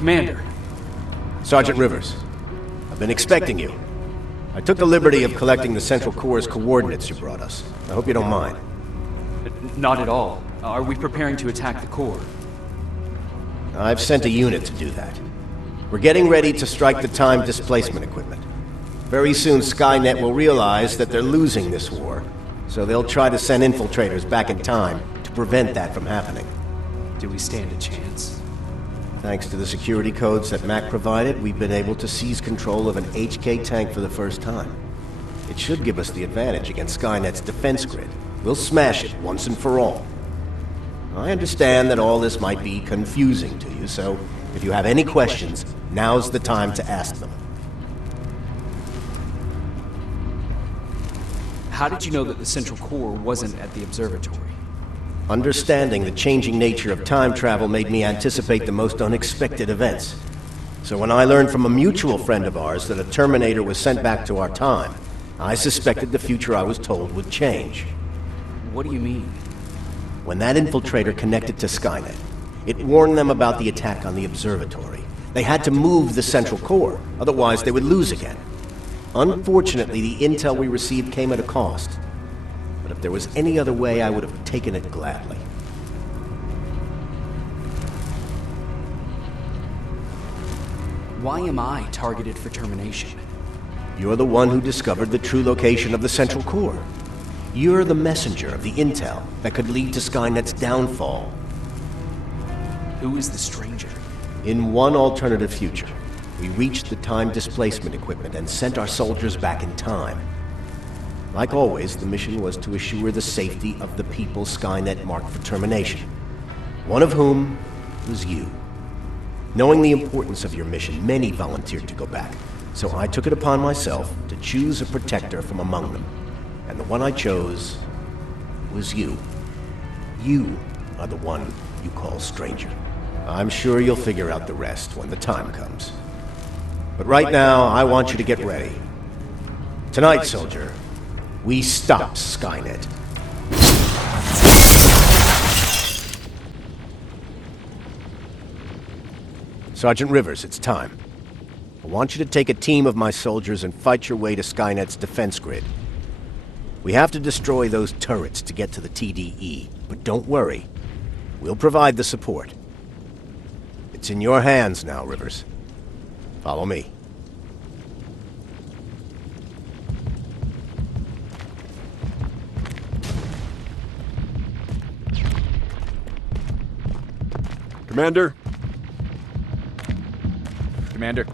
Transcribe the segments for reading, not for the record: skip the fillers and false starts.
Commander. Sergeant Rivers, I've been expecting you. I took the liberty of collecting the Central Core's coordinates you brought us. I hope you don't mind. Not at all. Are we preparing to attack the core? I've sent a unit to do that. We're getting ready to strike the time displacement equipment. Very soon Skynet will realize that they're losing this war, so they'll try to send infiltrators back in time to prevent that from happening. Do we stand a chance? Thanks to the security codes that Mac provided, we've been able to seize control of an HK tank for the first time. It should give us the advantage against Skynet's defense grid. We'll smash it once and for all. I understand that all this might be confusing to you, so if you have any questions, now's the time to ask them. How did you know that the Central Core wasn't at the observatory? Understanding the changing nature of time travel made me anticipate the most unexpected events. So when I learned from a mutual friend of ours that a Terminator was sent back to our time, I suspected the future I was told would change. What do you mean? When that infiltrator connected to Skynet, it warned them about the attack on the observatory. They had to move the Central Core, otherwise they would lose again. Unfortunately, the intel we received came at a cost. But if there was any other way, I would have taken it gladly. Why am I targeted for termination? You're the one who discovered the true location of the Central Core. You're the messenger of the intel that could lead to Skynet's downfall. Who is the stranger? In one alternative future, we reached the time displacement equipment and sent our soldiers back in time. Like always, the mission was to assure the safety of the people Skynet marked for termination. One of whom was you. Knowing the importance of your mission, many volunteered to go back. So I took it upon myself to choose a protector from among them. And the one I chose was you. You are the one you call stranger. I'm sure you'll figure out the rest when the time comes. But right now, I want you to get ready. Tonight, soldier, we stop Skynet. Sergeant Rivers, it's time. I want you to take a team of my soldiers and fight your way to Skynet's defense grid. We have to destroy those turrets to get to the TDE, but don't worry. We'll provide the support. It's in your hands now, Rivers. Follow me. Commander? Commander.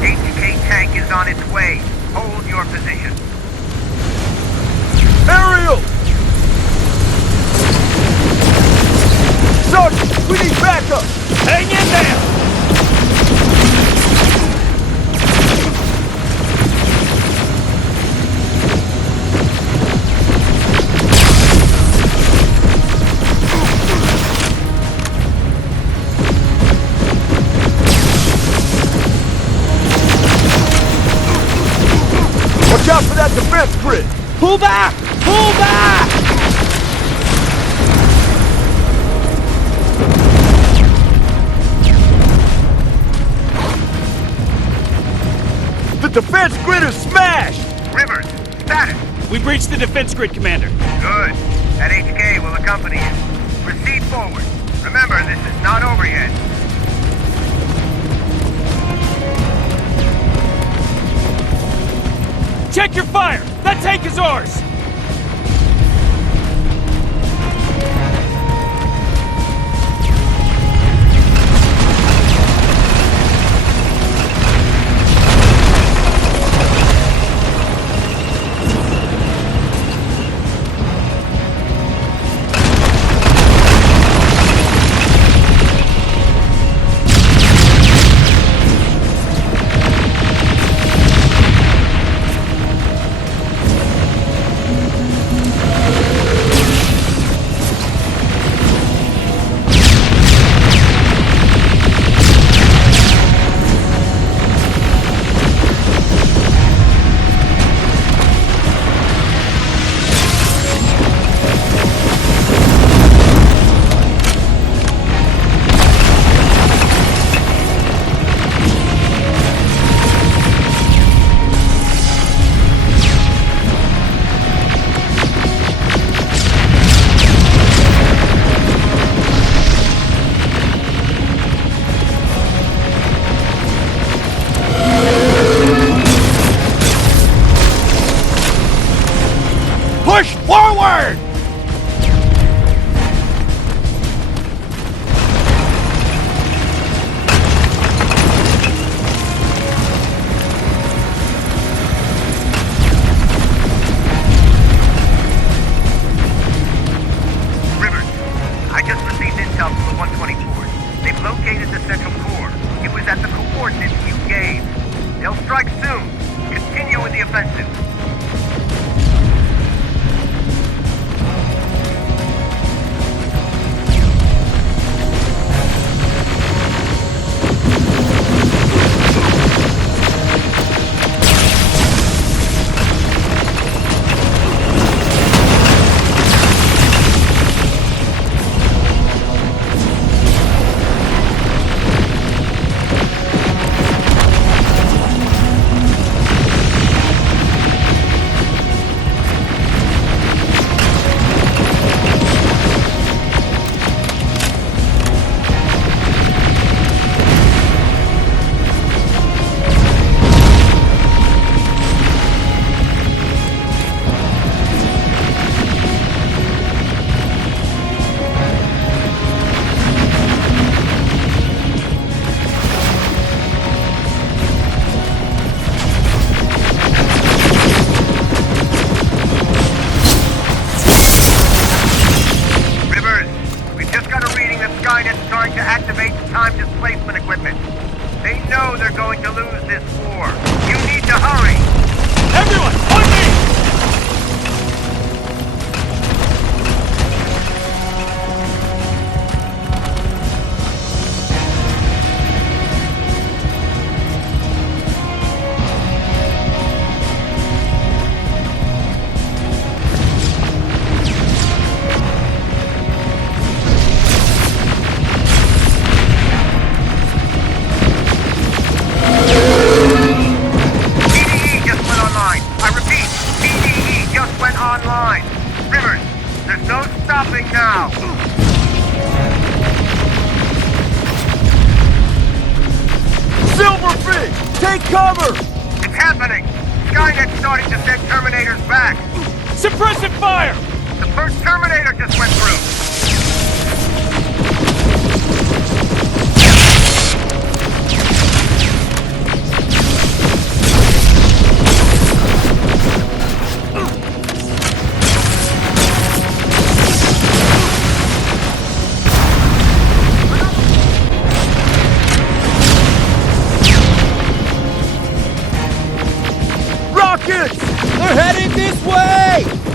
HK tank is on its way. Hold your position. Aerial! Sergeant, we need backup! Hang in there! Watch out for that defense grid! Pull back! Pull back! The defense grid is smashed! Rivers, status. We breached the defense grid, Commander. Good. That HK will accompany you. Proceed forward. Remember, this is not over yet. Check your fire! That tank is ours! Push forward! Rivers, I just received intel from the 124s. They've located the central core. It was at the coordinates you gave. They'll strike soon. Continue with the offensive. Starting to activate the time displacement equipment. They know they're going to lose this war. You need to hurry! Everyone, on me! Online. Rivers, there's no stopping now. Silverfish, take cover! It's happening. Skynet's starting to send Terminators back. Suppressive fire! The first Terminator just went through. rockets! They're heading this way!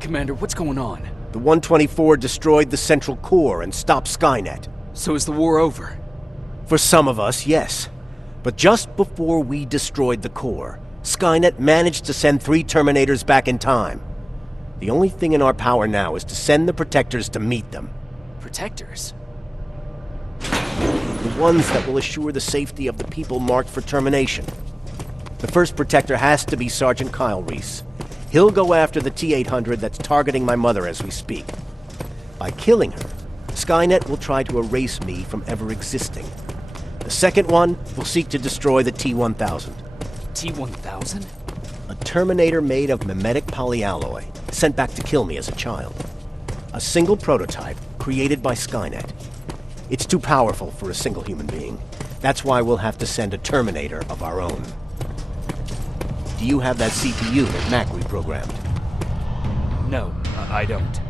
Commander, what's going on? The 124 destroyed the central core and stopped Skynet. So is the war over? For some of us, yes. But just before we destroyed the core, Skynet managed to send 3 Terminators back in time. The only thing in our power now is to send the Protectors to meet them. Protectors? The ones that will assure the safety of the people marked for termination. The first Protector has to be Sergeant Kyle Reese. He'll go after the T-800 that's targeting my mother as we speak. By killing her, Skynet will try to erase me from ever existing. The second one will seek to destroy the T-1000. T-1000? A Terminator made of mimetic polyalloy, sent back to kill me as a child. A single prototype, created by Skynet. It's too powerful for a single human being. That's why we'll have to send a Terminator of our own. Do you have that CPU that Mac reprogrammed? No, I don't.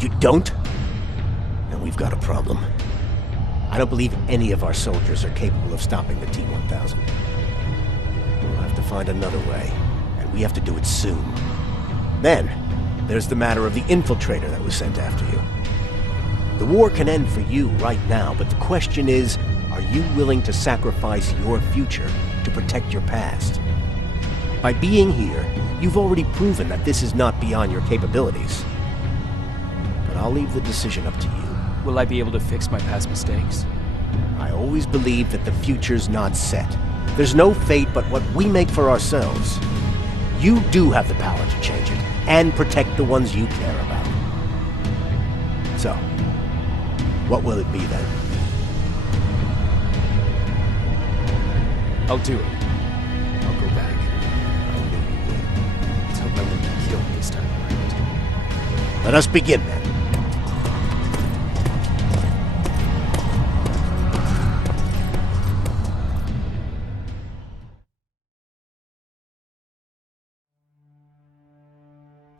You don't? Then we've got a problem. I don't believe any of our soldiers are capable of stopping the T-1000. We'll have to find another way, and we have to do it soon. Then, there's the matter of the infiltrator that was sent after you. The war can end for you right now, but the question is, are you willing to sacrifice your future to protect your past? By being here, you've already proven that this is not beyond your capabilities. But I'll leave the decision up to you. Will I be able to fix my past mistakes? I always believe that the future's not set. There's no fate but what we make for ourselves. You do have the power to change it, and protect the ones you care about. So, what will it be then? I'll do it. I'll go back. I know you will. Let's hope I won't get killed this time around. Let us begin then.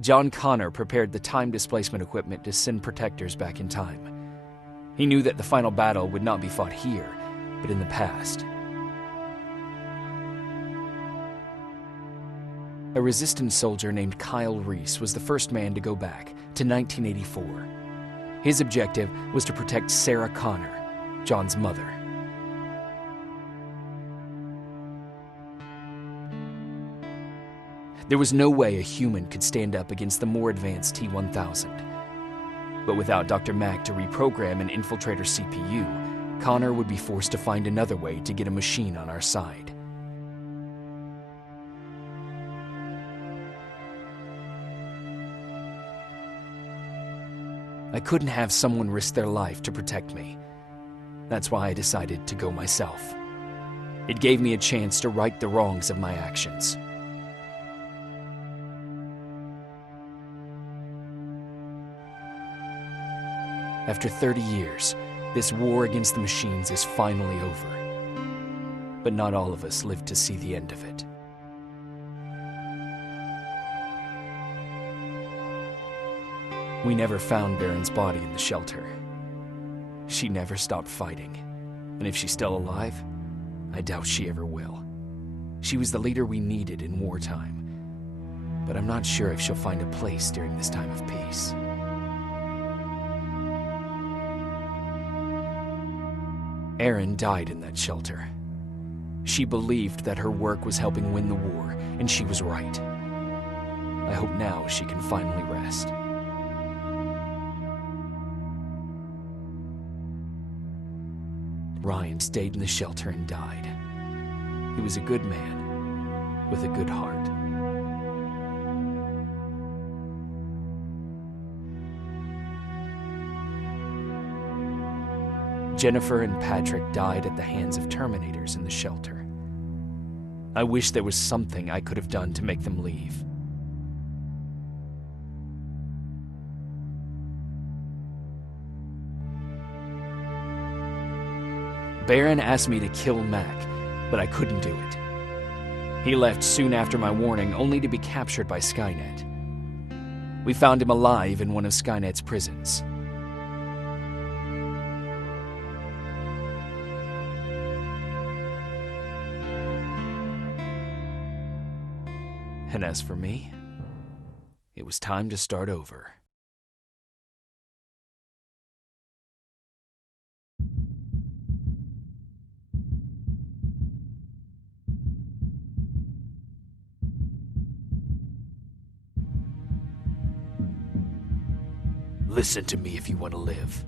John Connor prepared the time displacement equipment to send Protectors back in time. He knew that the final battle would not be fought here, but in the past. A resistance soldier named Kyle Reese was the first man to go back to 1984. His objective was to protect Sarah Connor, John's mother. There was no way a human could stand up against the more advanced T-1000. But without Dr. Mack to reprogram an infiltrator CPU, Connor would be forced to find another way to get a machine on our side. I couldn't have someone risk their life to protect me. That's why I decided to go myself. It gave me a chance to right the wrongs of my actions. After 30 years, this war against the machines is finally over. But not all of us lived to see the end of it. We never found Baron's body in the shelter. She never stopped fighting, and if she's still alive, I doubt she ever will. She was the leader we needed in wartime, but I'm not sure if she'll find a place during this time of peace. Erin died in that shelter. She believed that her work was helping win the war, and she was right. I hope now she can finally rest. Ryan stayed in the shelter and died. He was a good man with a good heart. Jennifer and Patrick died at the hands of Terminators in the shelter. I wish there was something I could have done to make them leave. Baron asked me to kill Mac, but I couldn't do it. He left soon after my warning, only to be captured by Skynet. We found him alive in one of Skynet's prisons. And as for me, it was time to start over. Listen to me if you want to live.